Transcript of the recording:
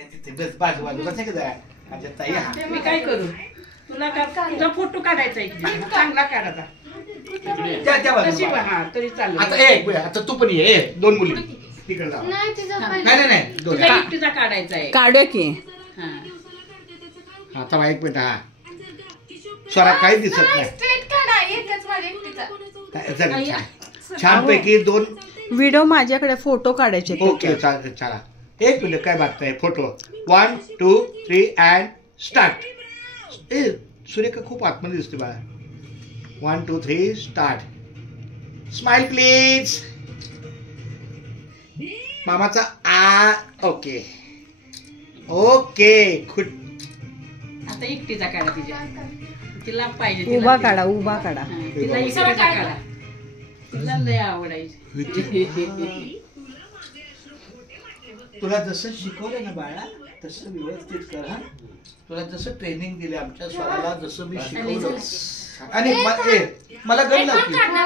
बस बाजूला माझ्या ताई हा मी काय करू तुला तुझा फोटो काढायचा आहे चांगला काढायचा हा तरी चालेल. आता तू पण ये दोन मुली तिकडे जा. नाही तुझा एकटीचा काढायचा आहे. काढूया की. आता एक मिनिट हा स्वरा काही दिसत नाही. छान पैकी दोन व्हिडिओ माझ्याकडे फोटो काढायचे. ओके चला एक मिनिट काय बात नाही. Photo 1 2 3 and start. ए सुरेखा खूप आतमध्ये दिसते बाळा. 1 2 3 स्टार्ट. Smile please. मामाचा आ. ओके ओके खुट. आता एकटीचा काढा तिला पाहिजे उभा काढा उभा काढा. तिला एकटीचा काढा. तिला लय आवडायची. तुला जसं शिकवलं ना बाळा तसं व्यवस्थित कर. हा तुला जसं ट्रेनिंग दिले आमच्या स्वराला जसं मी शिकवलं. आणि मला गण लागली.